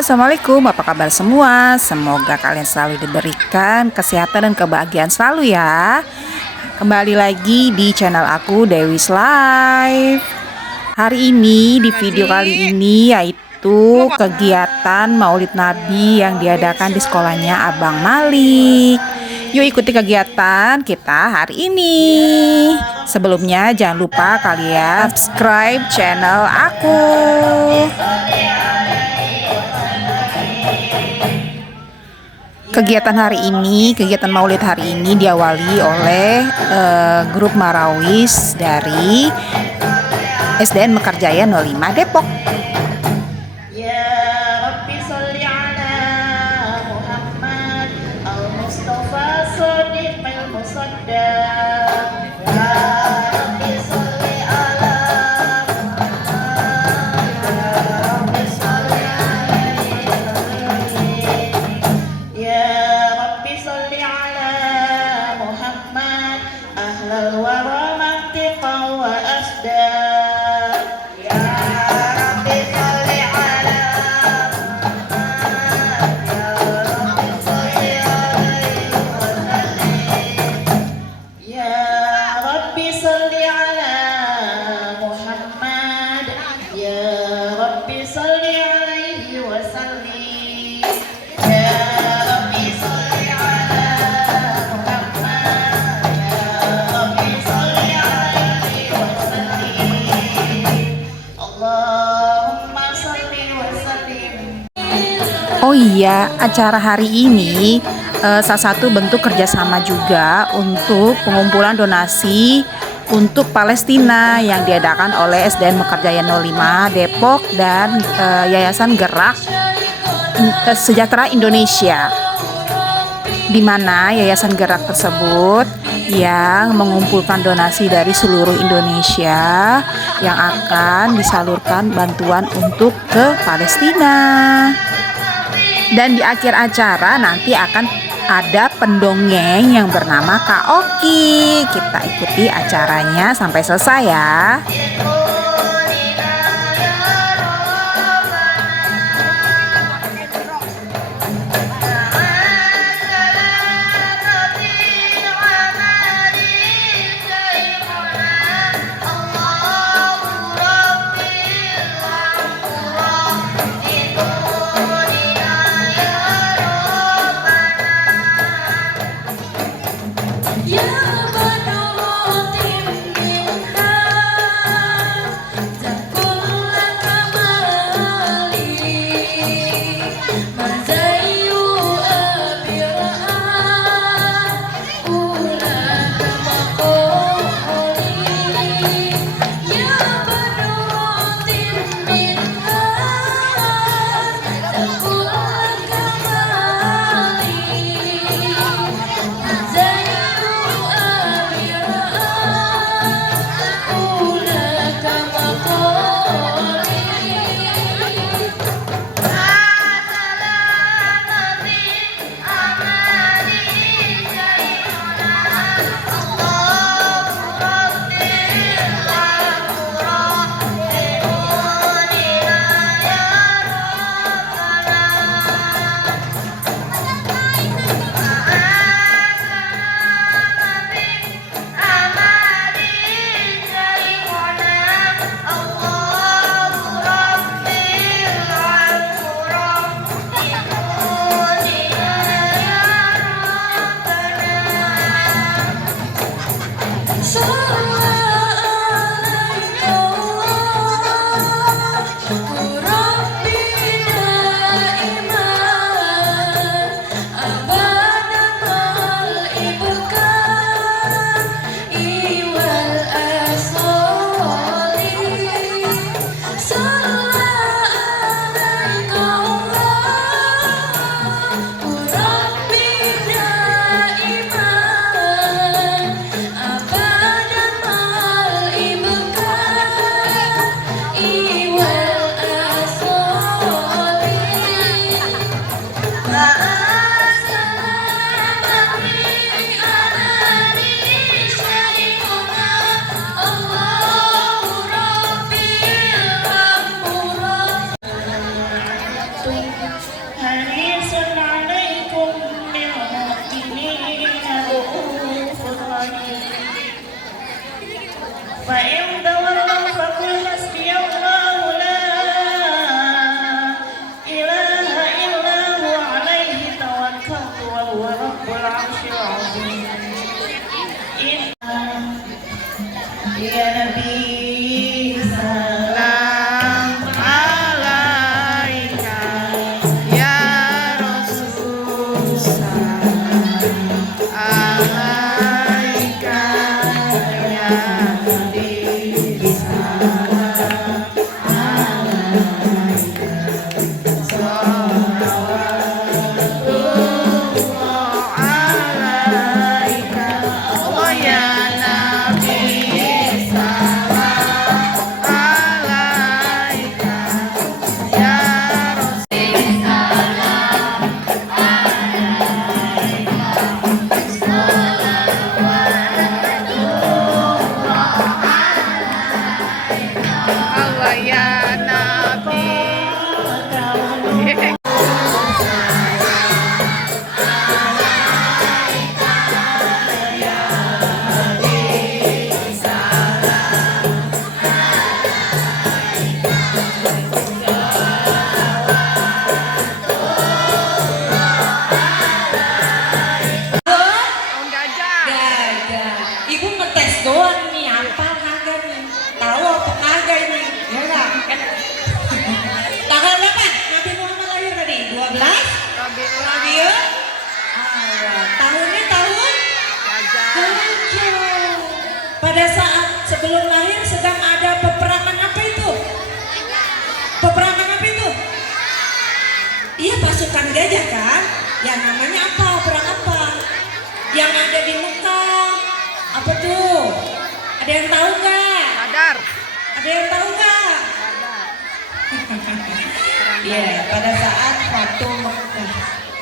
Assalamualaikum, apa kabar semua? Semoga kalian selalu diberikan kesehatan dan kebahagiaan selalu ya. Kembali lagi di channel aku, Dewi's Life. Hari ini, di video kali ini, yaitu kegiatan Maulid Nabi yang diadakan di sekolahnya Abang Malik. Yuk ikuti kegiatan kita hari ini. Sebelumnya jangan lupa kalian subscribe channel aku. Kegiatan hari ini, kegiatan Maulid hari ini diawali oleh grup Marawis dari SDN Mekarjaya 05 Depok. Ya Rabbi sholli ala Muhammad al-Mustafa Shadiqil Musaddaq. Ya Rabbi sholli ala Muhammad, ya Rabbi sholli alaihi. Ya Rabbi sholli ala Muhammad ahlal wara mantiqa wa asdaq. Ya Rabbi sholli ala Muhammad, ya Rabbi sholli alaihi wa sallim. Ya Rabbi sholli ala Muhammad, ya Rabbi sholli alaihi wa sallim. Ya Rabbi sholli ala Muhammad, ya Rabbi sholli alaihi wa sallim. Allahumma sholli wa sallim. Oh iya, acara hari ini salah satu bentuk kerjasama juga untuk pengumpulan donasi untuk Palestina yang diadakan oleh SDN Mekarjaya 05 Depok dan Yayasan Gerak Sejahtera Indonesia, di mana Yayasan Gerak tersebut yang mengumpulkan donasi dari seluruh Indonesia yang akan disalurkan bantuan untuk ke Palestina. Dan di akhir acara nanti akan ada pendongeng yang bernama Kak Oki. Kita ikuti acaranya sampai selesai ya. فإن تولوا فقل حسبي الله لا إله إلا هو عليه توكلت وهو رب العرش العظيم يا نبي سلام عليك Ya Rasul salam alaika ya Nabi salam alaika salawatullah alaika Allah ya Nabi salam alaika ya Allah ya Nabi. Om Gajah. Gajah. Ibu ngetes doang nih, apa kagak nih? Tahu apa kagak ini? Ya nggak? Tanggal berapa? Nabi Muhammad lahir tadi? 12? Rabiul Awal. Tahunnya tahun? Gajah. Gajah. Pada saat sebelum lahir sedang ada peperangan apa itu? Peperangan apa itu? Iya, pasukan gajah kan? Yang namanya apa? Perang apa? Yang ada di Mekah. Apa tuh? Ada yang tahu nggak? Sadar. Ada yang tahu nggak? Iya, pada saat Fatu Mekah,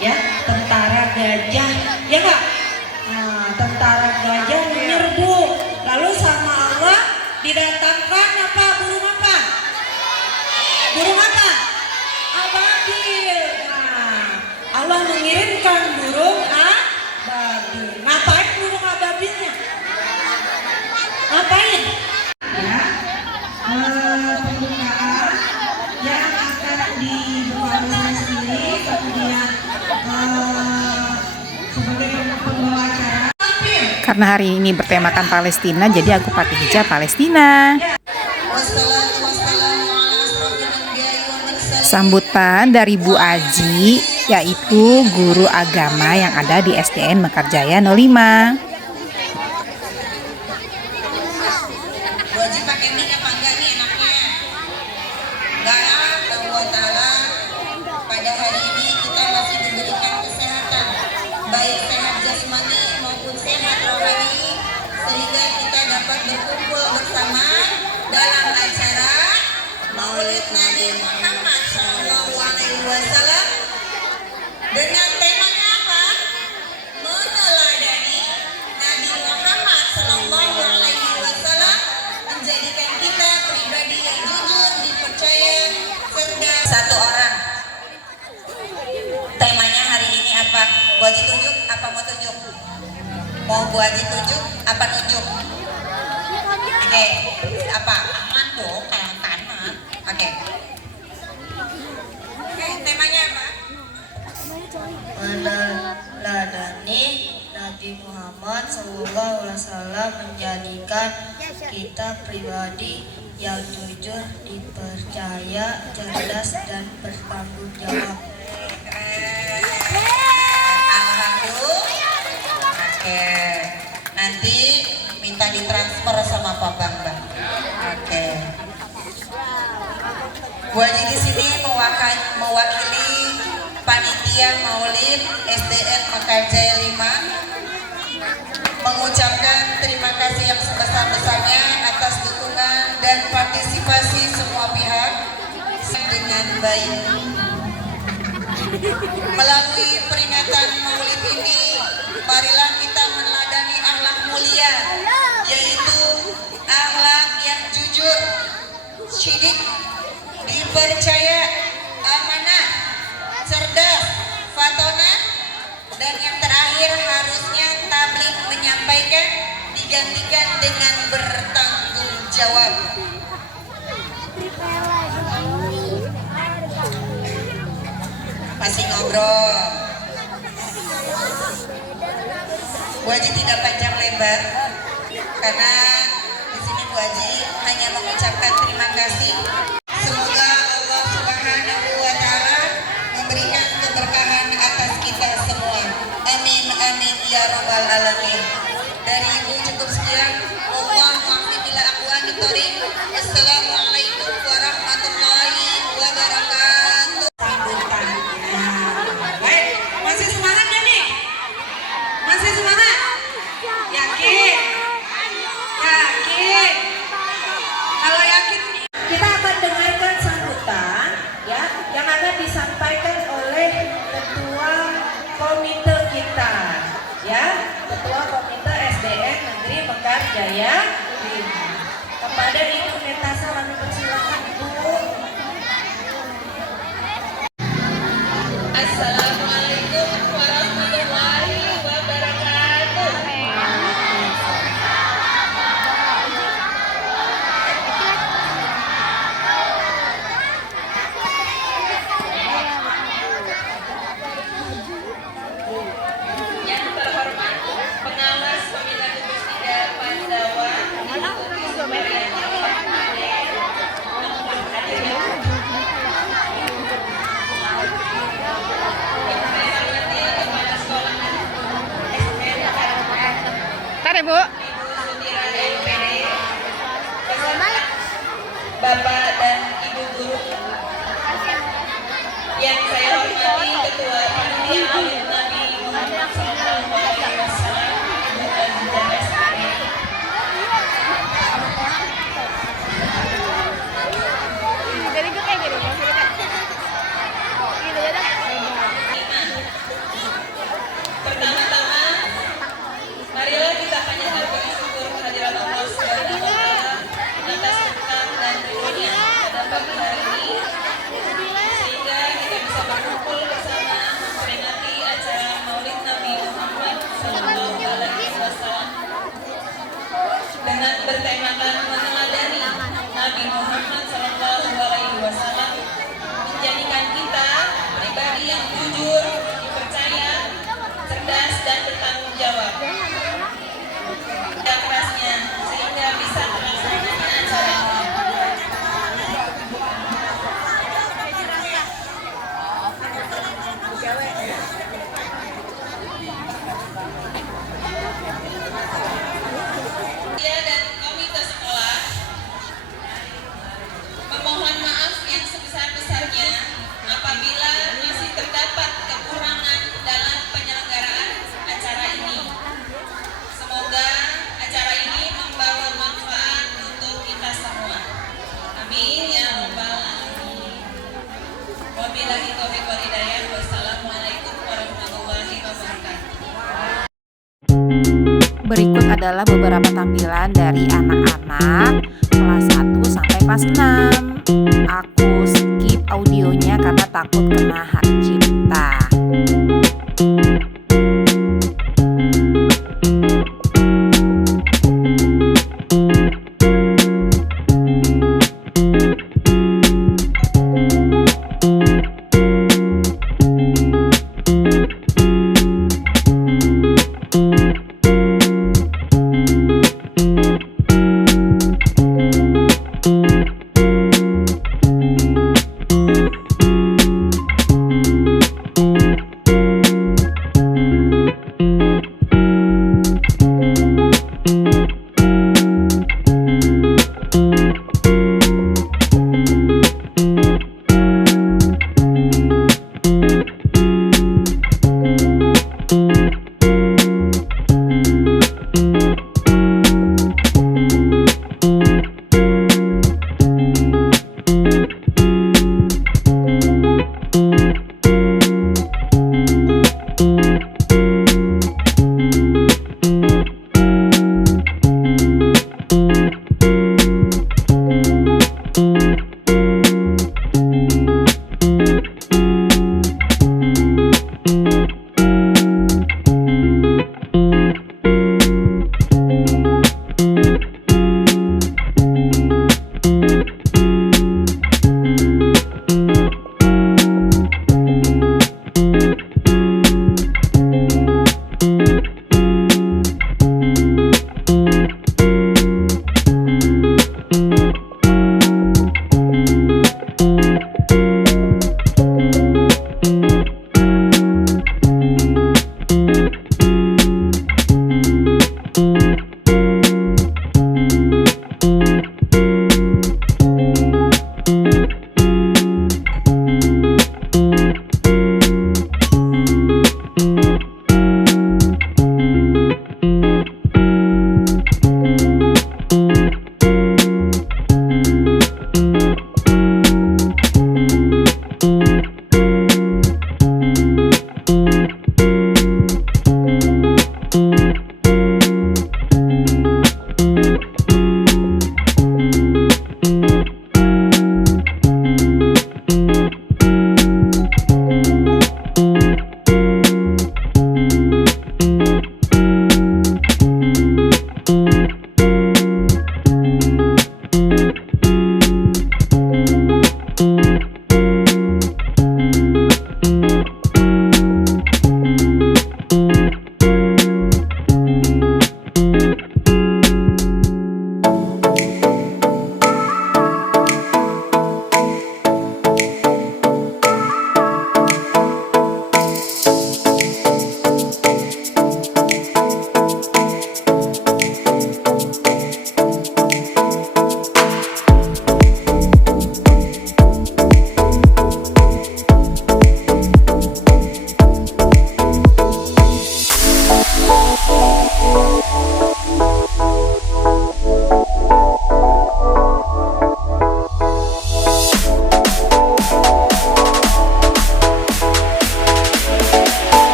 ya, tentara gajah, ya nggak? Nah, tentara gajah menyerbu, lalu sama Allah didatangkan apa? Burung apa? Burung apa? Ababil. Nah, Allah mengirimkan burung ababil. Ngapain burung ababilnya? Ngapain? Ya, pembukaan yang akan dibuka oleh sendiri, kemudian sebagai pembawa acara. Karena hari ini bertemakan Palestina, jadi aku pakai hijab Palestina. Sambutan dari Bu Aji, yaitu guru agama yang ada di SDN Mekarjaya 05. Wajib pakai mic apa enggak nih enaknya? Enggak ya, Allah Ta'ala. Pada hari ini kita masih diberikan kesehatan, baik sehat jasmani maupun sehat rohani, sehingga kita dapat berkumpul bersama dalam acara Maulid Nabi Muhammad SAW dengan temanya apa? Meneladani Nabi Muhammad SAW, menjadikan kita pribadi yang jujur, dipercaya, cerdas. Satu orang. Temanya hari ini apa? Bu Haji tunjuk apa mau tunjuk? Mau Bu Haji tunjuk apa tunjuk? Oke, apa? Aman dong, kayak kanan. Oke. Oke, temanya apa? Meneladani Nabi Muhammad SAW, menjadikan kita pribadi yang jujur, dipercaya, cerdas, dan bertanggung jawab. Alhamdulillah. Oke. Nanti minta ditransfer sama Pak Bambang. Oke. Bu Haji di sini mewakili panitia Maulid SDN Mekarjaya 5 mengucapkan terima kasih yang sebesar-besarnya atas dukungan dan partisipasi semua pihak dengan baik. Melalui peringatan Maulid ini, marilah kita meneladani akhlak mulia, yaitu akhlak yang jujur, syidik, dipercaya, amanah, cerdas, fatonah, dan yang terakhir harusnya tabligh menyampaikan digantikan dengan bertanggung jawab. Masih ngobrol. Bu Haji tidak panjang lebar karena di sini Bu Haji hanya mengucapkan terima kasih. Semoga Allah Subhanahu wa Ta'ala memberikan keberkahan atas kita semua. Amin amin ya rabbal alamin. Dari Ibu cukup sekian. Alhamdulillah aqwan thoriq. Assalamualaikum warahmatullahi wabarakatuh. Baik, masih semangat ya nih? Masih semangat? Yakin? Yakin? Kalau yakin, Kita akan dengarkan sambutan ya yang akan disampaikan oleh ketua komite kita ya, ketua komite SDN Negeri Mekar Jaya 5. Kepada Ibu Netasa kami persilakan Ibu. Assalamualaikum warahmatullahi wabarakatuh. Yang terhormat pengawas pemilihan gugus tiga Pandawa diikuti Sumaryani Ade nomor hadirnya. Yang saya hormati Kepala Sekolah SMK Ntar ya, Bu. Ibu Sutira MPD beserta Bapak dan Ibu Guru. Yang saya hormati Ketua Panitia Maulid Nabi Muhammad SAW Ibu Aziza SPD. Pertama-tama, marilah kita panjatkan puji syukur kehadiran Allah Subhanahu wa Ta'ala atas nikmat dan ridhonya pada pagi hari ini, sehingga kita bisa berkumpul bersama memperingati acara Maulid Nabi Muhammad SAW dengan bertemakan meneladani Nabi Muhammad SAW, menjadikan kita pribadi yang jujur, dipercaya, cerdas dan bertanggung jawab. Dan kerasnya sehingga bisa terlaksananya acara ini. Dia dan komite sekolah memohon maaf yang sebesar-besarnya apabila masih terdapat kekurangan dalam penyelenggaraan acara ini. Semoga acara ini membawa manfaat untuk kita semua. Amin ya rabbal alamin. Wabillahi taufiq wal hidayah. Wassalamualaikum warahmatullahi wabarakatuh. Berikut adalah beberapa tampilan dari anak-anak kelas 1 sampai kelas 6. Aku skip audionya karena takut kena hak cipta.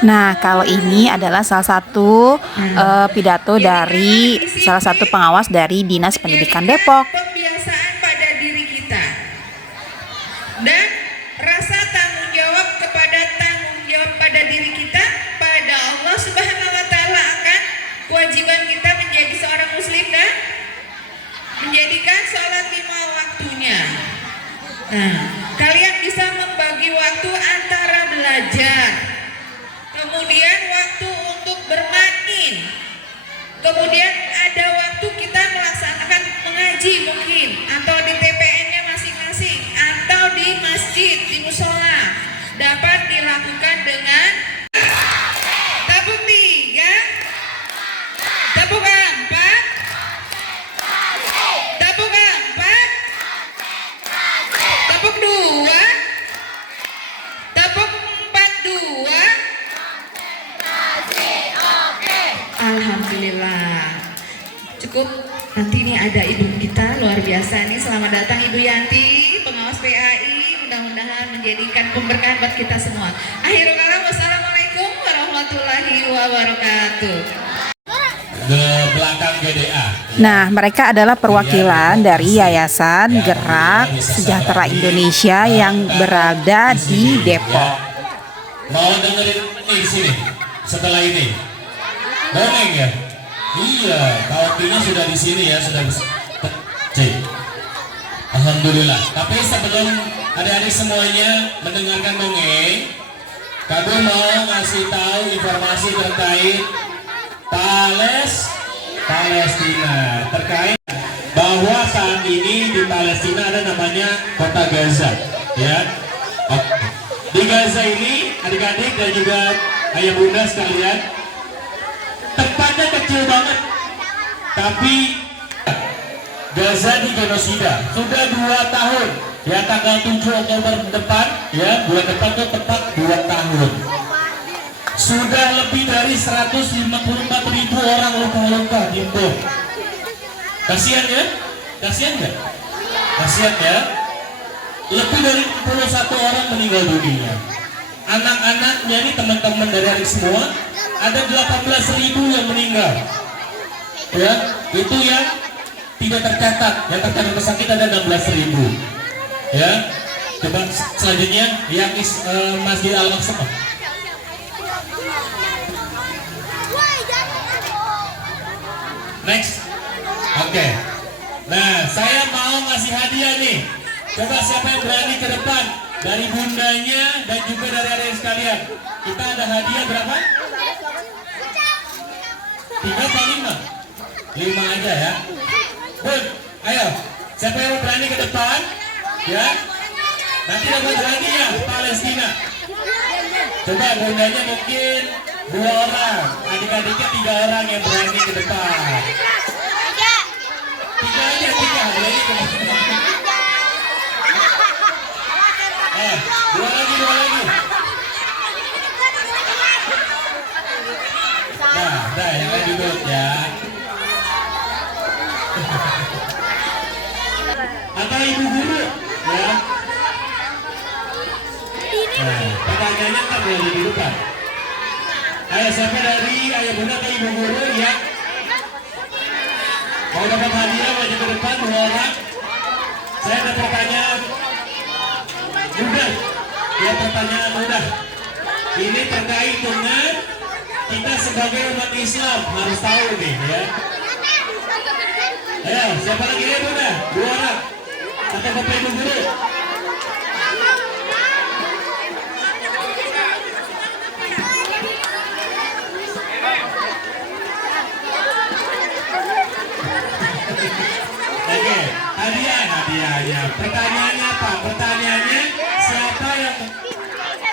Nah, kalau ini adalah salah satu pidato dari salah satu pengawas dari Dinas Pendidikan Depok. Pembiasaan pada diri kita dan rasa tanggung jawab pada diri kita pada Allah Subhanahu wa taala akan kewajiban kita menjadi seorang muslim dan menjadikan sholat 5 waktunya. Nah, kalian bisa membagi waktu antara belajar, kemudian waktu untuk bermain, kemudian ada waktu kita melaksanakan mengaji mungkin, atau di TPN-nya masing-masing, atau di masjid, di musola. Dapat dilakukan dengan tabung 3, tabung 4, tabung 4, tabung 2, tabung 42. Alhamdulillah. Cukup. Nanti ini ada ibu kita luar biasa nih. Selamat datang Ibu Yanti, pengawas PAI. Mudah-mudahan menjadikan pemberkahan buat kita semua. Akhirul kalam, wassalamualaikum warahmatullahi wabarakatuh. Ke belakang GDA. Nah, mereka adalah perwakilan dari Yayasan Gerak Sejahtera Indonesia yang berada di Depok. Mau dengerin ini sini setelah ini. Dongeng ya? Iya, kawannya sudah di sini ya, sudah bisa. Cek. Alhamdulillah. Tapi sebelum adik-adik semuanya mendengarkan dongeng, kami mau ngasih tahu informasi terkait Palestina, terkait bahwa saat ini di Palestina ada namanya kota Gaza, ya. Oke. Di Gaza ini adik-adik dan juga ayah bunda sekalian, tempatnya kecil banget, tapi Gaza di genosida sudah 2 tahun, ya, tanggal 7 Oktober depan, ya, bulan depan tuh tepat 2 tahun. Sudah lebih dari 154.000 orang luka-luka di bom. Kasihan ya? Kasihan nggak? Kasihan ya? Lebih dari 61 orang meninggal dunia. Anak-anaknya ini teman-teman dari adik semua, ada 18.000 yang meninggal. Ya, itu yang tidak tercatat. Yang tercatat sakit ada 16.000. Ya, coba selanjutnya yang Masjid Al-Aqsa. Next. Oke. Nah, saya mau ngasih hadiah nih. Coba siapa yang berani ke depan, dari bundanya dan juga dari adik sekalian. Kita ada hadiah berapa? 3 atau 5? 5 aja ya. Bun, ayo. Siapa yang berani ke depan? Ya. Nanti dapat hadiah Palestina. Coba bundanya mungkin 2 orang, adik-adiknya 3 orang yang berani ke depan. 3 aja, 3 berani ke depan. 2 lagi. Nah, yang lain duduk ya. Atau ibu guru, ya. Nah, pertanyaannya kan boleh didudukan. Ayo, siapa dari ayah bunda atau ibu guru ya? Mau dapat hadiah, maju ke depan 2 orang. Saya ada pertanyaan mudah. Ya, pertanyaan mudah. Ini terkait dengan kita sebagai umat Islam harus tahu nih ya. Ayo, siapa lagi ya bunda? 2 orang. Atau bapak ibu guru? Oke, hadiahnya. Pertanyaannya apa? Pertanyaannya siapa yang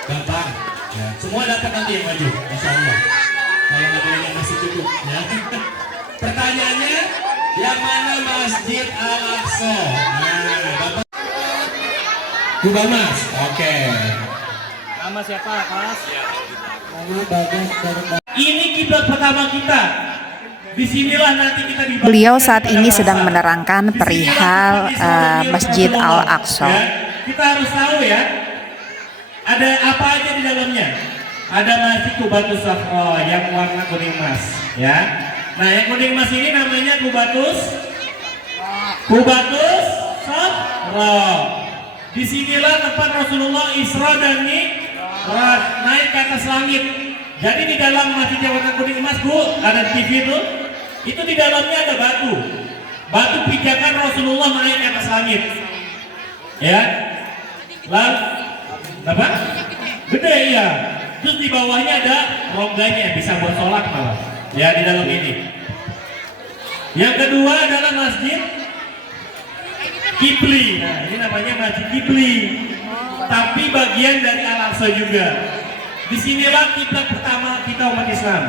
gampang? Ya, semua dapat nanti yang maju, insya Allah. Kalau ada yang masih cukup, ya. Pertanyaannya, yang mana Masjid Al-Aqsa? Nah, dapat. Mas. Oke. Nama siapa, Mas? Ini kiblat pertama kita. Disinilah nanti kita dibangun. Beliau saat ini sedang menerangkan perihal Masjid Al-Aqsa. Ya, kita harus tahu ya, ada apa aja di dalamnya. ada Masjid Qubatus Sakhra yang warna kuning emas, ya. Nah, yang kuning emas ini namanya Qubatus Sakhra. Disinilah tempat Rasulullah Isra dan Mi'raj, naik ke atas langit. Jadi di dalam masjid yang warna kuning emas, Bu, ada TV itu di dalamnya ada batu pijakan Rasulullah naik ke atas langit, ya. Lalu apa? Gede ya. Terus di bawahnya ada rongganya, bisa buat sholat malah, ya, di dalam ini. Yang kedua adalah Masjid Kibli. Nah, ini namanya Masjid Kibli, tapi bagian dari Al-Aqsa juga. Disinilah kiblat pertama kita umat Islam.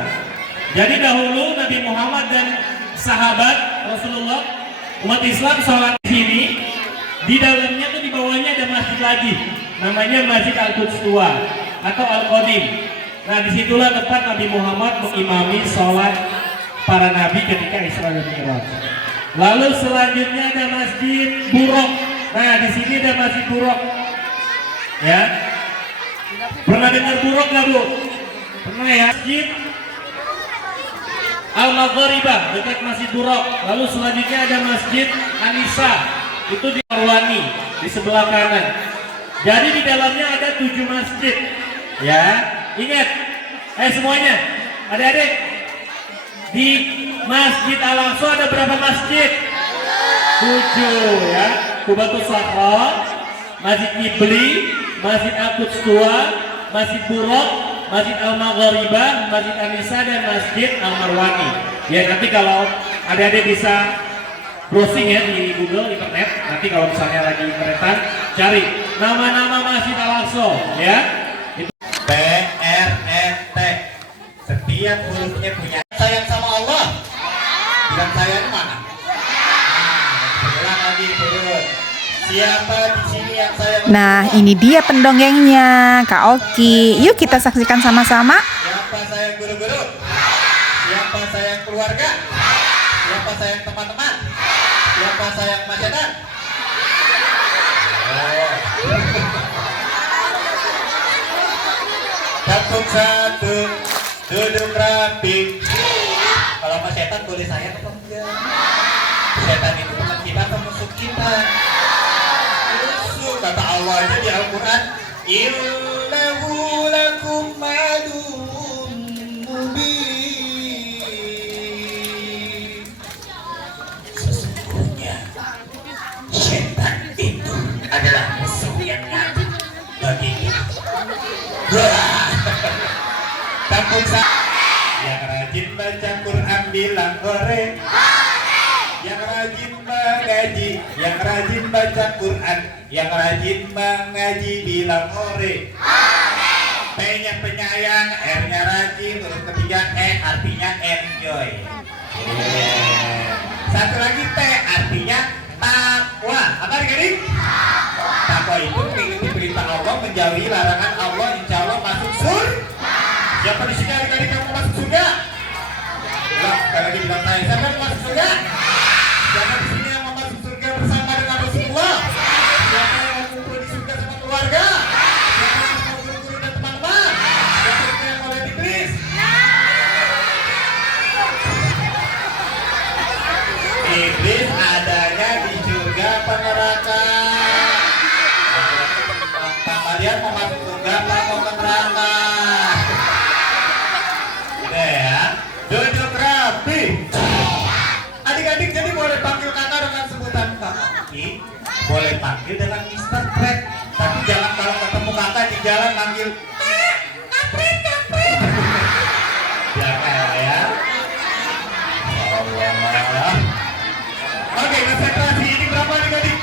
Jadi dahulu Nabi Muhammad dan sahabat Rasulullah, umat Islam sholat di sini. Di dalamnya tuh di bawahnya ada masjid lagi, namanya Masjid Al-Quds Tua atau Al-Qadim. Nah, disitulah tempat Nabi Muhammad mengimami sholat para nabi ketika Isra dan Mi'raj. Lalu selanjutnya ada Masjid Buraq. Nah, di sini ada Masjid Buraq, ya. Pernah dengar Buraq nggak, Bu? Pernah ya? Masjid Al-Maghribah dekat Masjid Buraq. Lalu selanjutnya ada Masjid Anisa, itu di Marwani di sebelah kanan. Jadi di dalamnya ada 7 masjid, ya. Ingat, semuanya, adik-adik, di Masjid Al-Aqsa ada berapa masjid? 7, ya. Qubatus Sakhra, Masjid Kibli, Masjid Al-Quds Tua, Masjid Buraq, Masjid Al-Maghribah, Masjid Anisa, dan Masjid Al-Marwani. Ya, nanti kalau adik-adik bisa browsing ya di Google, internet, nanti kalau misalnya lagi internetan, cari nama-nama Masjid Al-Aqsa, ya. Itu PRET. Setiap hurufnya punya sayang sama Allah. Bilang sayang mana? Bilang lagi turun. Siapa di sini yang sayang? Nah, ini dia pendongengnya, Kak Oki. Yuk kita saksikan sama-sama. Siapa sayang guru-guru? Siapa sayang keluarga? Siapa sayang teman-teman? Siapa sayang masyarakat? Satu satu, duduk rapi. Kalau sama setan boleh sayang apa enggak? Setan itu teman kita atau musuh kita? Musuh, kata Allah aja di Al-Quran. Innahu lakum aduwwun mubin. Sesungguhnya setan itu adalah musuh yang nyata bagi kita. Kampung yang rajin baca Quran bilang hore. Yang rajin mengaji, yang rajin baca Quran, yang rajin mengaji bilang hore. P-nya penyayang, R-nya rajin, huruf ketiga E artinya enjoy. Satu lagi T artinya takwa. Apa adik-adik? Takwa itu mengikuti perintah Allah, menjauhi larangan Allah, insya Allah masuk surga. Siapa di sini adik-adik kamu masuk surga? Bilang, sekali lagi bilang saya, siapa yang masuk surga? Siapa di sini yang mau masuk surga bersama dengan Rasulullah? Siapa yang mau kumpul di surga sama keluarga? Siapa yang mau guru-guru dan teman-teman? Siapa yang mau lihat iblis? Iblis adanya di surga apa neraka? Kalian mau masuk surga apa mau ke neraka? Udah ya, duduk rapi. Adik-adik jadi boleh panggil kakak dengan sebutan Kak Oki, boleh panggil dengan Mr. Fred. Tapi jangan kalau ketemu kakak di jalan manggil Kapret. Jangan ya. Allah. Oke, konsentrasi. Ini berapa adik-adik?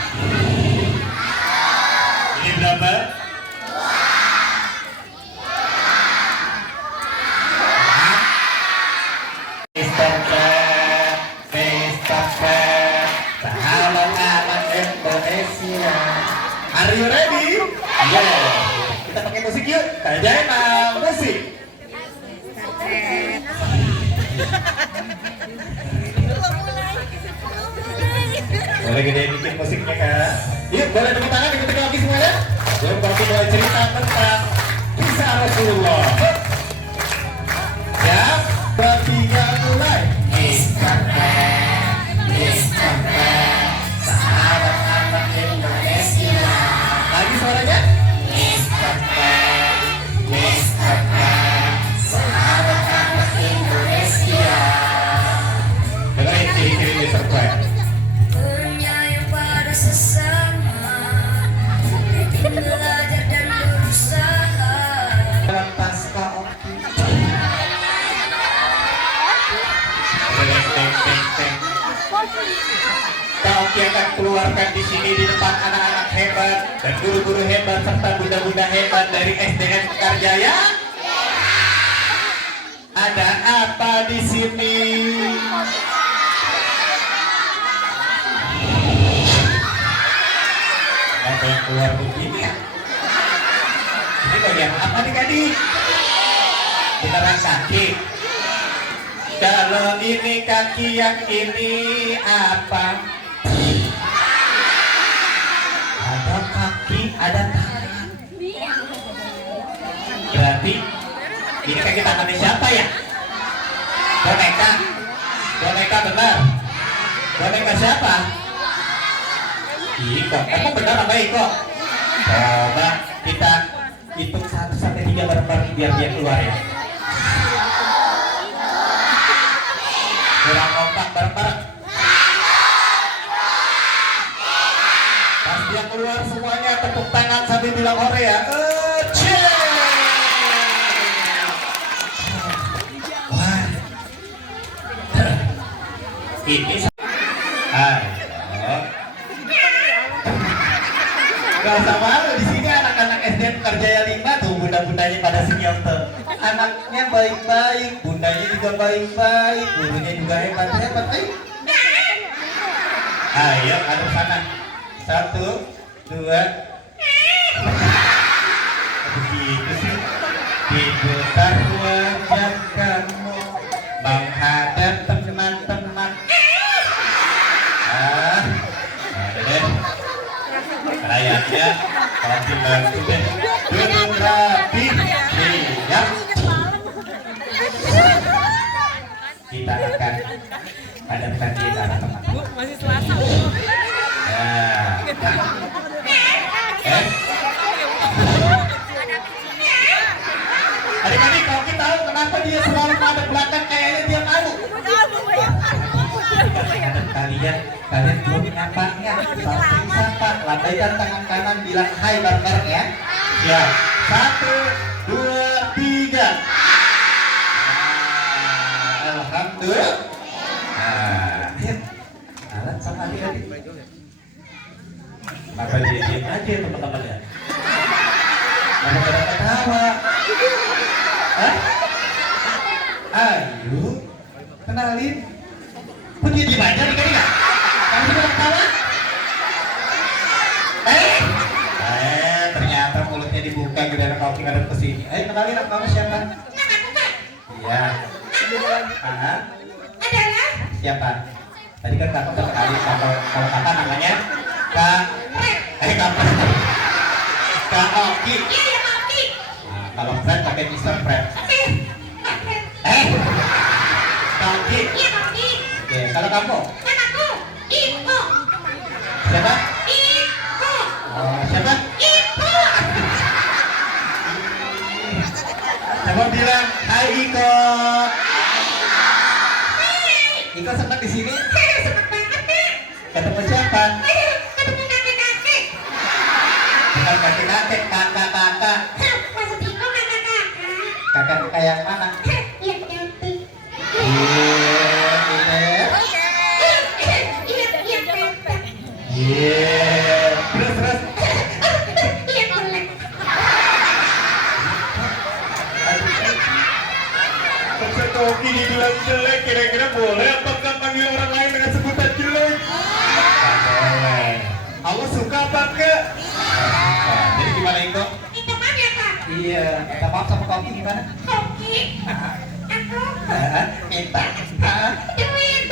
Ini berapa? Are you ready? Yeah. Kita pakai musik yuk. Kerjain musik. Boleh gedein bikin musiknya kan? Yuk, boleh tepuk tangan ikuti lagi semuanya. Yuk, kalau kita cerita tentang kisah Rasulullah. Siap, 2, 3, mulai. Mr. Pen, sahabat anak Indonesia. Lagi suaranya. Mr. Pen, sahabat anak Indonesia. Dengerin ciri-ciri Mr. Pen. Penyayang pada sesama, rajin belajar dan berusaha. Pasca Oki. Kak Oki akan keluarkan di sini di depan anak-anak hebat dan guru-guru hebat serta bunda-bunda hebat dari SDN Mekarjaya. Ada apa di sini? Apa yang keluar begini ya? Ini bagian apa nih adik? Beneran kaki. Kalau ini kaki, yang ini apa? Ada kaki, ada tangan. Berarti ini kaki tangannya siapa ya? Boneka. Boneka benar. Boneka siapa? Iko. Emang benar apa Iko? Coba kita hitung 1 sampai 3 bareng-bareng biar dia keluar ya. Kurang kompak bareng-bareng. Pas dia keluar semuanya tepuk tangan sambil bilang hore ya. Wah. Ini gak usah malu, di sini anak-anak SDN Mekarjaya 5 tuh bunda-bundanya pada senyum tuh. Anaknya baik-baik, bundanya juga baik-baik, gurunya juga hebat-hebat. Ayo aduk sana. 1, 2. Begitu sih. Diputar wajah kamu menghadap teman-teman. Ada deh. Kayaknya kalau dibantu deh. Duduk rapi, siap. Kita akan hadapkan kita teman-teman. Masih Selasa. Adik-adik, kalau kita tahu kenapa dia selalu pada belakang, kayaknya dia malu. Kalian belum nyapanya, saling sapa, lambaikan tangan kanan, bilang hai bareng-bareng ya. Siap. 1, 2, 3. Alhamdulillah. Ayo. Alat sama adik-adik. Kenapa dia diam aja teman-teman ya? Kenapa pada ketawa? Hah? Ayo, kenalin. Kok dia diem aja nih kayaknya? Kamu sudah ketawa? Ternyata mulutnya dibuka gara-gara kau ngadep ke sini. Ayo kenalin, kamu siapa? Iya. Adalah Siapa? Tadi kan kakak udah kenalin, kalau kakak namanya Kak Oki. iya Oki. Nah, kalau Fred pakai Mr. Fred. Kak Oki. Iya Oki. Oke, kalau kamu? Namaku Iko. Siapa? Iko. Oh, siapa? Iko. Coba bilang, hai Iko. Iko senang di sini. Senang banget nih. Ketemu siapa? Ketemu kakek-kakek. Bukan kakek-kakek, kakak-kakak. Maksud Iko kakak-kakak. Kakak-kakak yang mana? Yang cantik. Iya, Iya ganteng. iya. Terus. Iya jelek. Konsep Oki dibilang jelek, kira-kira boleh apakah panggil orang lain dengan sebutan jelek? Tak boleh. Allah suka apa enggak? Jadi gimana Iko? Itu kan ya Kak? Iya, minta maaf sama Kak Oki gimana? Oki. Aku Minta. duit.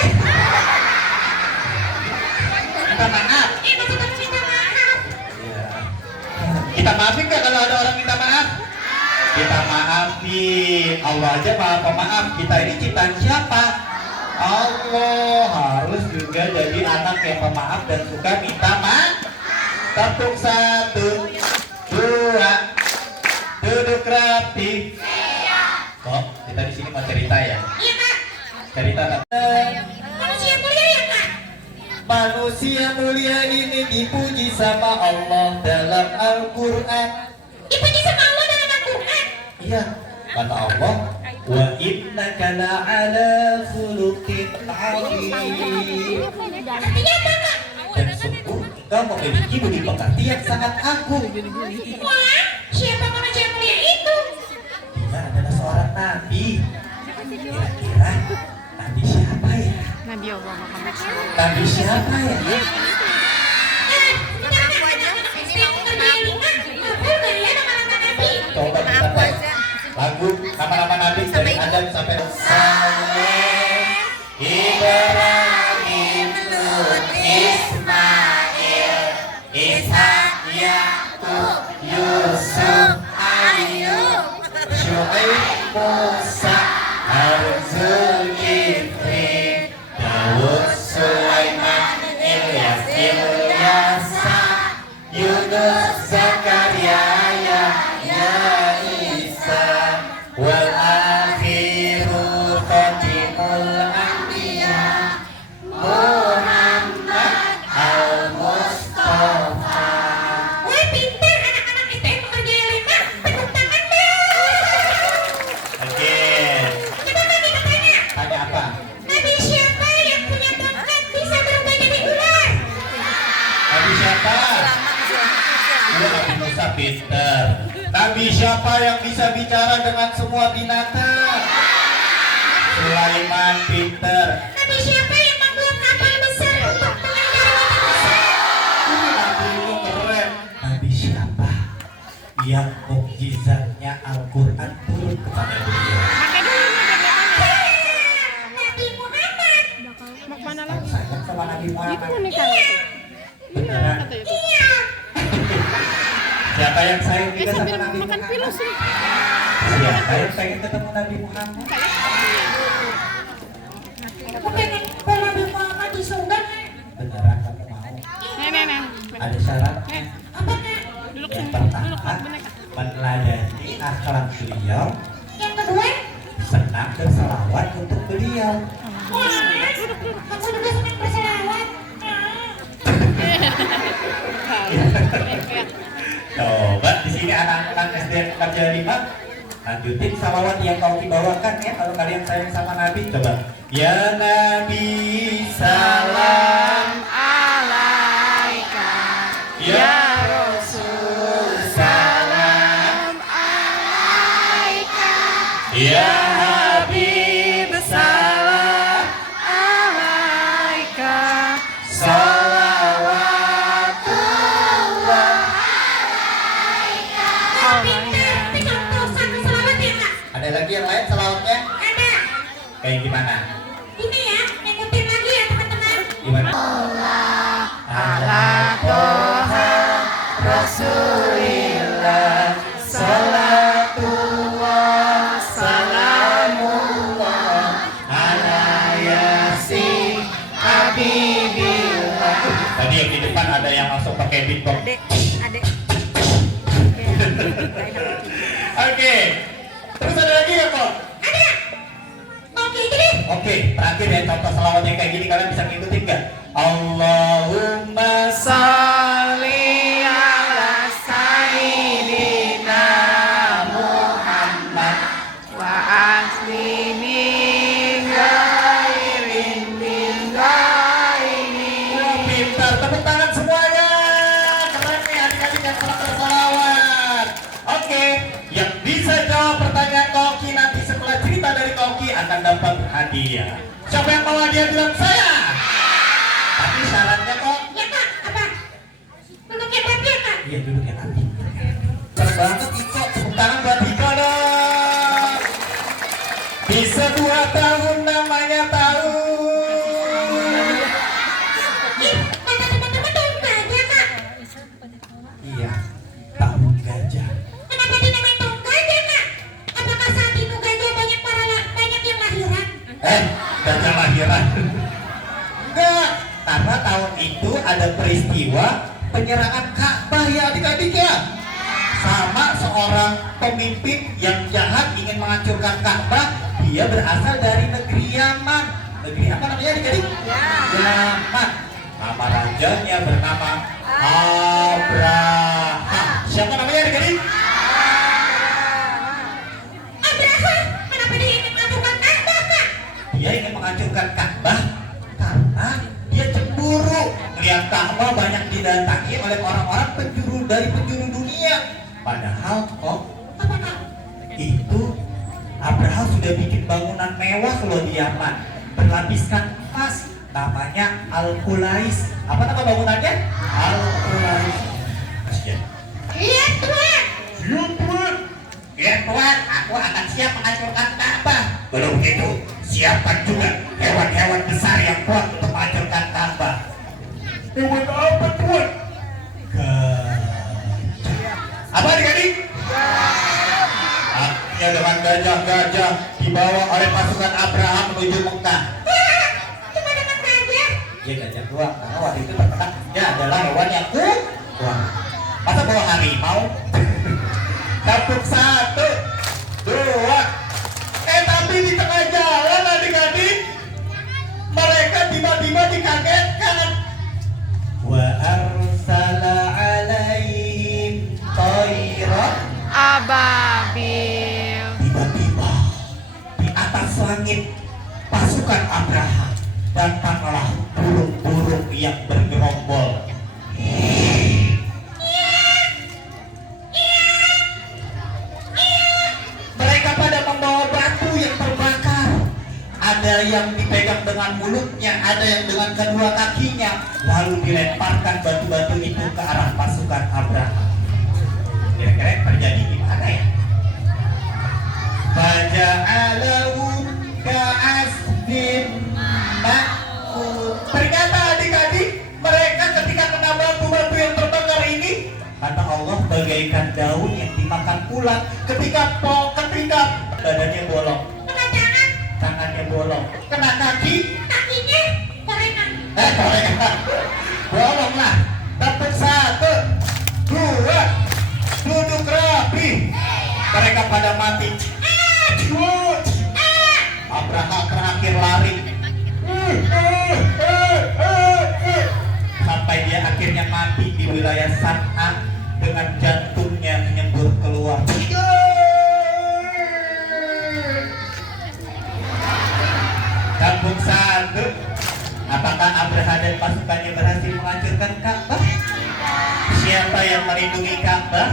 Minta maaf. Itu sudah minta maaf. Iya. Kita maafin nggak kalau ada orang minta maaf? Kita maafin. Allah aja maha pemaaf. Kita ini ciptaan siapa? Allah. Harus juga jadi anak yang pemaaf dan suka minta maaf. Tepuk 1, 2, duduk rapi. Kok kita di sini mau cerita ya? Iya kak. Cerita tak? Manusia mulia ya kak. Manusia mulia ini dipuji sama Allah dalam Al-Quran. Dipuji sama Allah dalam Al-Quran. Iya, kata Allah, wa innaka la'ala khuluqin 'azim. Artinya apa kak? Dan sungguh engkau memiliki budi pekerti yang sangat agung. Wah, siapa manusia mulia itu? Dia adalah seorang nabi. Kira-kira nabi siapa ya? Nabi Allah Muhammad SAW. Nabi siapa ya? Coba kita tes lagu nama-nama nabi dari Adam sampai Saleh, Ibrahim, Nuh, Ismail, Ishak, Yakub, Yusuf, Ayub, Syuaib, Musa, Harun, Zulkifli, Dawud, Sulaiman, Ilyas, Ilyasa, Yunus, Zakaria, Yahya, Isa, wal akhiru khatimul anbiya, Muhammad al-Mustafa. Wah, pintar anak-anak ITM mengerjakan lima. Tepuk tangan dong. Oke, Coba kami bertanya, tanya apa? Nabi siapa yang punya tongkat bisa berubah jadi ular? Nabi siapa? Nabi Musa pinter. Nabi siapa yang bisa bicara dengan semua binatang? Sulaiman pinter. Nabi siapa yang membuat kapal besar untuk melanggar lautan besar? Nabi itu keren. Nabi siapa yang mukjizatnya Al-Quran turun kepada beliau? Nabi Muhammad. Kamu sayang sama Nabi Muhammad? Iya. Beneran? Iya. Siapa yang sayang juga sama Nabi Muhammad? Siapa yang pengen ketemu Nabi Muhammad? Bukan kalau Nabi Muhammad di surga. Beneran kamu mau? Ada syaratnya. Apa kak? Yang pertama, meneladani akhlak beliau, Yang kedua? senang berselawat untuk beliau. Wah, aku juga senang berselawat. Coba di sini anak-anak SD kerja 5 lanjutin salawat yang kau dibawakan ya kalau kalian sayang sama Nabi. Coba ya Nabi salam alaika, ya Rasul salam alaika, ya Habib salam alaika, salawatullah. Pintar, tinggal terus satu selawat ya kak? Ada lagi yang lain salawatnya? Ada. Kayak gimana? Ini ya, ngikutin lagi ya teman-teman. Gimana? Ala Toha Rasulillah Salatullah Salamullah Ala Yasin Habibillah. Tadi yang di depan ada yang langsung pakai beatbox. Oke. Terus ada lagi ya kok? Ada. Oke, jadi Oke, terakhir ya contoh selawat yang kayak gini kalian bisa ngikutin nggak? Allahumma sholli ala sayyidina Muhammad wa aslini ghairin min ghairi. Wah, pintar, tepuk tangan semuanya. Keren nih adik-adik yang telah berselawat. Oke, yang bisa jawab pertanyaan Koki nanti setelah cerita dari Koki akan dapat hadiah. Siapa yang mau hadiah bilang saya? Tapi syaratnya kok. ya kak, apa? Duduknya berapa ya kak? Iya duduk ya nanti. Keren banget Iko. Tepuk tangan buat Iko dong. Bisa 2 tahun namanya tahun. Ih, kata teman-teman dong gajah kak. Iya, tahun gajah. Kenapa dinamain tahun gajah kak? peristiwa penyerangan Ka'bah ya adik-adik ya. Sama seorang pemimpin yang jahat ingin menghancurkan Ka'bah, dia berasal dari negeri Yaman. Negeri apa namanya adik-adik? Yaman. Nama rajanya bernama Abraham. Siapa namanya adik-adik? Abraham, kenapa dia ingin menghancurkan Ka'bah, Kak? Dia ingin menghancurkan Ka'bah karena dia cemburu melihat Ka'bah banyak didatangi oleh orang-orang penjuru dari penjuru dunia. Padahal itu Abraham sudah bikin bangunan mewah loh di Yaman, berlapiskan emas, namanya Al-Qulais. Apa nama bangunannya? Al-Qulais. Iya, Tuan. Siap Tuan. Ya Tuan, aku akan siap menghancurkan Ka'bah. Belum begitu, siapkan juga hewan-hewan besar yang kuat untuk menghancurkan Ka'bah. Hewan apa Tuan? Apa adik-adik? Artinya dengan gajah-gajah dibawa oleh pasukan Abraham menuju Mekah. Cuma dengan gajah. Ya gajah doang, karena waktu itu terkenal dia adalah hewan yang kuat. Masa bawa harimau? Dapur 1, 2. Tapi di tengah jalan adik-adik, mereka tiba-tiba dikagetkan. Wa arsala alaihim tayran Ababil. Tiba-tiba di atas langit pasukan Abraham datanglah burung-burung yang bergerombol. Mereka pada membawa batu yang terbakar. Ada yang dipegang dengan mulutnya, ada yang dengan kedua kakinya, lalu dilemparkan batu-batu itu ke arah pasukan Abraham. Kira-kira yang terjadi gimana ya? Faja'alahu ka'asfin ma'kul. Ternyata adik-adik, mereka ketika kena batu-batu yang terbakar ini, kata Allah, bagaikan daun yang dimakan ulat. Ketika badannya bolong, Kena tangan, tangannya bolong, kena kaki, kakinya gorengan. gorengan. Bolong lah. Dapat 1, 2, duduk rapi. Mereka pada mati. Abraham terakhir lari sampai dia akhirnya mati di wilayah San'a dengan jantungnya menyembur keluar. Kampung 1. Apakah Abraham dan pasukannya berhasil menghancurkan Ka'bah? Siapa yang melindungi Ka'bah?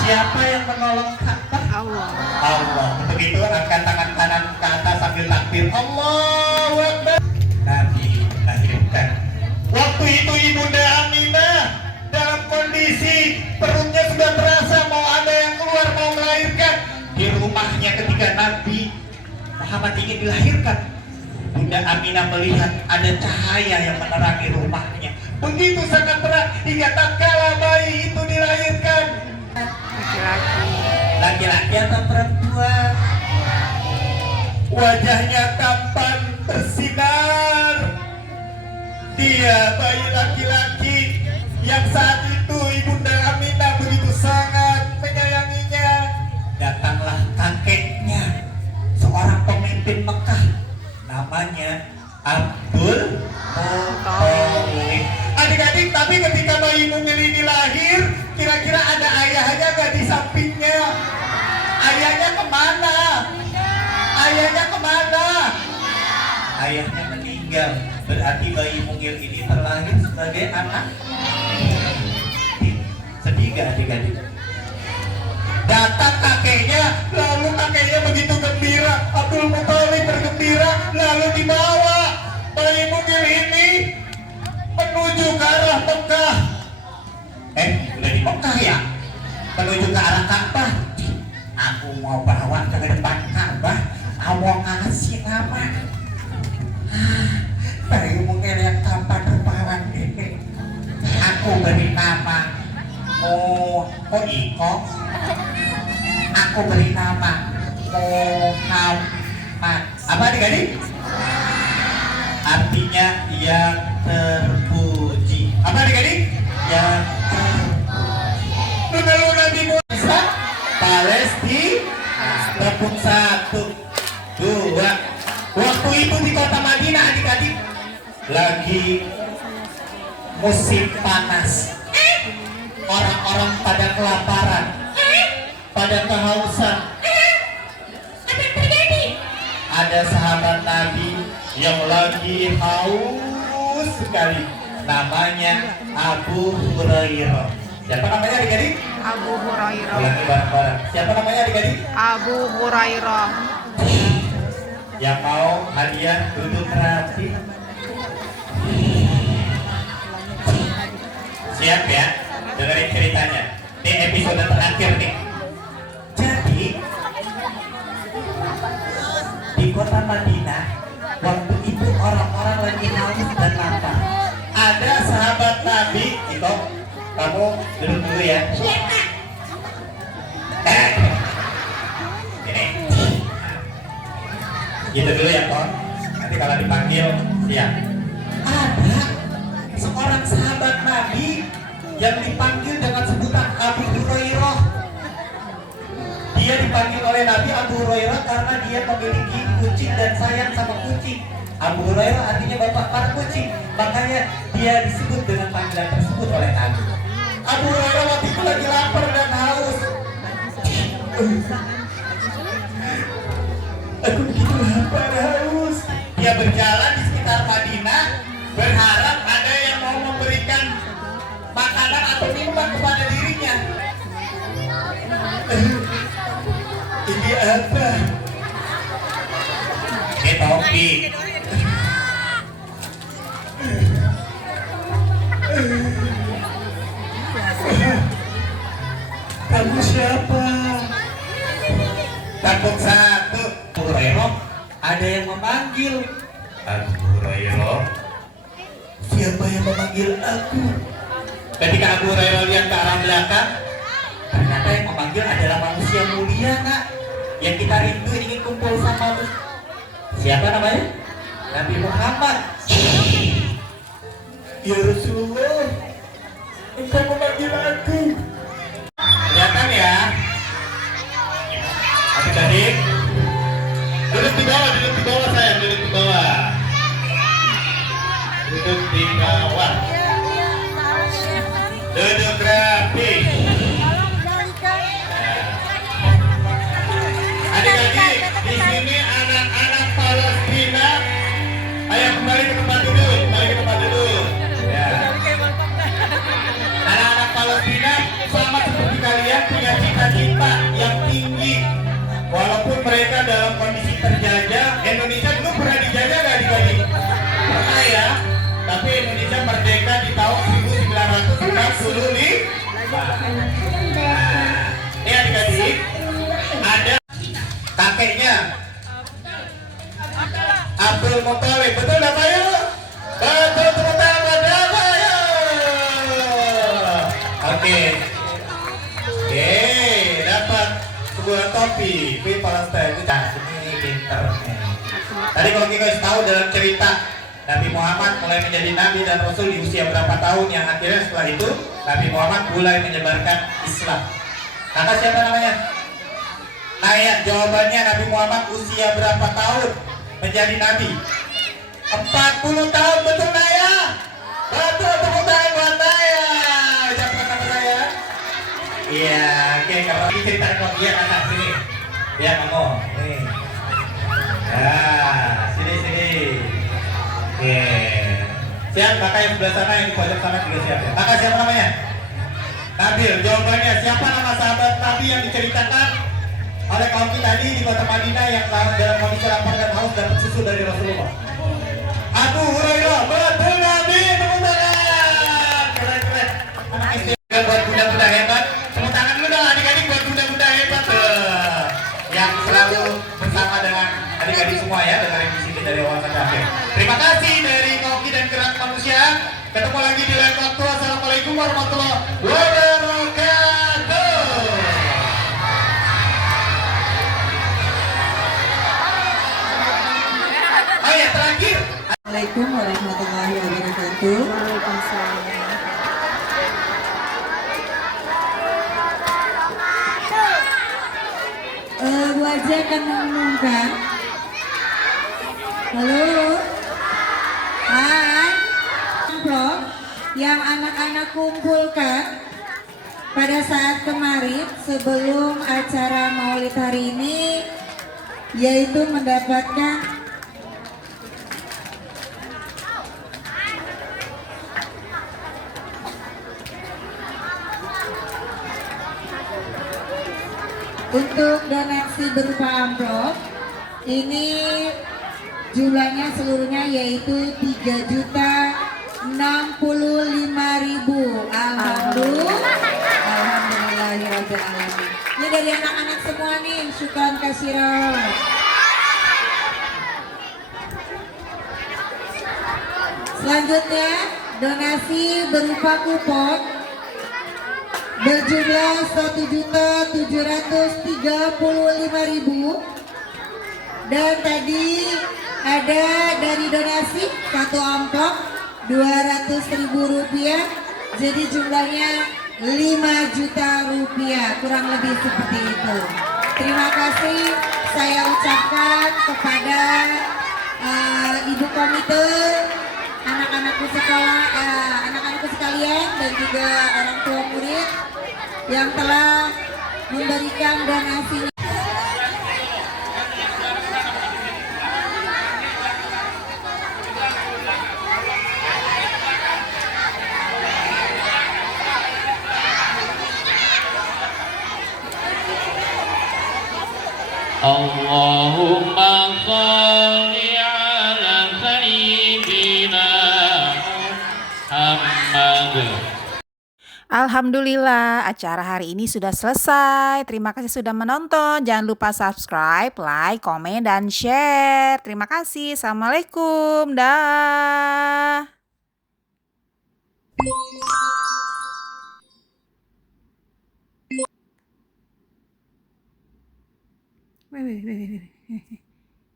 Siapa yang menolong Ka'bah? Allah. Allah. Untuk itu angkat tangan kanan ke atas sambil takbir. Allahu Akbar. Nabi melahirkan. Waktu itu Ibunda Aminah dalam kondisi perutnya sudah terasa mau ada yang keluar mau melahirkan. Di rumahnya ketika Nabi Muhammad ingin dilahirkan, Bunda Aminah melihat ada cahaya yang menerangi rumahnya. Begitu sangat terang hingga tatkala bayi itu dilahirkan. Laki-laki atau perempuan? Wajahnya tampan bersinar. Dia bayi laki-laki yang saat itu Ibunda Aminah begitu sangat menyayanginya. Datanglah kakeknya, seorang pemimpin Mekah, namanya Abdul Muthalib. Adik-adik, tapi ketika bayi mungil ini lahir, kira-kira ada ayahnya gak di sampingnya? Ayahnya kemana? Ayahnya kemana? Ayahnya meninggal. Berarti bayi mungil ini terlahir sebagai anak. Sedih gak adik-adik? Datang kakeknya, lalu kakeknya begitu gembira. Abdul Muthalib bergembira, lalu dibawa bayi mungil ini menuju ke arah Mekah. Udah di Mekah ya? Menuju ke arah Ka'bah. Aku mau bawa ke depan Ka'bah, aku mau ngasih nama. Bayi mungil yang tampan rupawan ini, aku beri nama Iko. Aku beri nama Muhammad. Apa adik-adik? Artinya yang terpuji. Apa adik-adik? Ya. Lalu Nabi Musa Palestina. Tepuk 1, 2. Waktu itu di kota Madinah adik-adik lagi musim panas. Orang-orang pada kelaparan, pada kehausan. Apa yang terjadi? Ada sahabat Nabi yang lagi haus sekali. Namanya Abu Hurairah. Siapa namanya adik-adik? Abu Hurairah. Ulangi bareng-bareng. Siapa namanya adik-adik? Abu Hurairah. Yang mau hadiah duduk rapi. Siap ya? Dengerin ceritanya. Ini episode terakhir nih. Jadi di kota Madinah waktu itu orang-orang lagi haus dan lapar. Ada sahabat Nabi, itu kamu duduk dulu ya. Ini. Gitu dulu ya, Kon. Nanti kalau dipanggil siap. Ada seorang sahabat Nabi yang dipanggil dengan sebutan Abu Hurairah. Dia dipanggil oleh Nabi Abu Hurairah karena dia memiliki kucing dan sayang sama kucing. Abu Hurairah artinya bapak para kucing. Makanya dia disebut dengan panggilan tersebut oleh Nabi. Abu Hurairah waktu itu lagi lapar dan haus. Aku begitu lapar haus. Dia berjalan di sekitar Madinah, berharap ada yang mau memberikan makanan atau minuman kepada dirinya. Ini apa? Ini topi. Kamu siapa? Tepuk 1. Abu Hurairah, ada yang memanggil. Abu Hurairah, siapa yang memanggil aku? Ketika Abu Hurairah lihat ke arah belakang, ternyata yang memanggil adalah manusia mulia, nak, yang kita rindu ingin kumpul sama. Siapa namanya? Nabi Muhammad. Ya Rasulullah, engkau memanggil aku. Kelihatan ya? Adik-adik, duduk di bawah sayang, duduk di bawah. Duduk di bawah. Duduk rapi. Adik-adik, di sini anak-anak Palestina. Ayo kembali ke tempat duduk, Ya. Anak-anak Palestina sama seperti kalian punya cita-cita yang tinggi. Walaupun mereka dalam kondisi terjajah, Indonesia dulu pernah dijajah nggak adik-adik? Pernah ya. Tapi Indonesia merdeka di tahun 1945. Nah, ini adik-adik, ada kakeknya Abdul Muthalib. Betul nggak Pak Yu? Betul, tepuk tangan buat Pak Yu. Oke, dapat sebuah topi Palestine. Ini pinter. Tadi kalau kita tahu dalam cerita Nabi Muhammad mulai menjadi Nabi dan Rasul di usia berapa tahun, yang akhirnya setelah itu Nabi Muhammad mulai menyebarkan Islam. Kakak siapa namanya? Naya. Jawabannya Nabi Muhammad usia berapa tahun menjadi Nabi? 40 tahun, betul Naya? Betul, tepuk tangan buat Naya. Ucapkan nama saya. Iya, oke, kalau ini cerita kok dia kakak sini. Dia ngomong, nih. Nah, sini. Oke. Siap, kakak yang sebelah sana, yang di pojok sana juga siap ya. Kakak siapa namanya? Nabil. Jawabannya, siapa nama sahabat Nabi yang diceritakan oleh kaum kita tadi di kota Madinah yang dalam kondisi lapar dan haus dapat susu dari Rasulullah? Abu Hurairah. Betul Nabi, tepuk tangan. Keren. Anak istimewa buat budak-budak hebat. Tepuk tangan dulu dong adik-adik buat budak-budak hebat yang selalu bersama dengan adik-adik semua ya, dengerin di sini dari awal sampai akhir. Terima kasih dari Koki dan Gerak Manusia. Ketemu lagi di lain waktu. Assalamualaikum warahmatullahi wabarakatuh. Oh ya, terakhir. Assalamualaikum warahmatullahi wabarakatuh. Waalaikumsalam. saja akan mengumumkan. Halo. Hai. Amplop yang anak-anak kumpulkan pada saat kemarin sebelum acara Maulid hari ini, yaitu mendapatkan untuk donasi berupa amplop. Ini jumlahnya seluruhnya yaitu 3.065.000. Alhamdulillahirobbilalamin. Ini dari anak-anak semua nih, syukran kasiran. Selanjutnya donasi berupa kupon berjumlah 1.735.000. Dan tadi ada dari donasi satu amplop 200.000 rupiah, jadi jumlahnya 5 juta rupiah, kurang lebih seperti itu. Terima kasih saya ucapkan kepada ibu komite, anak-anakku sekolah, anak-anakku sekalian, dan juga orang tua murid yang telah memberikan donasinya. Allahumma sholli ala sayyidina Muhammad. Alhamdulillah, acara hari ini sudah selesai. Terima kasih sudah menonton. Jangan lupa subscribe, like, komen, dan share. Terima kasih. Assalamualaikum. Dah. Weh.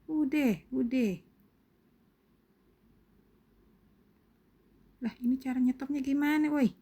Udah. Lah, ini cara nyetopnya gimana, woi?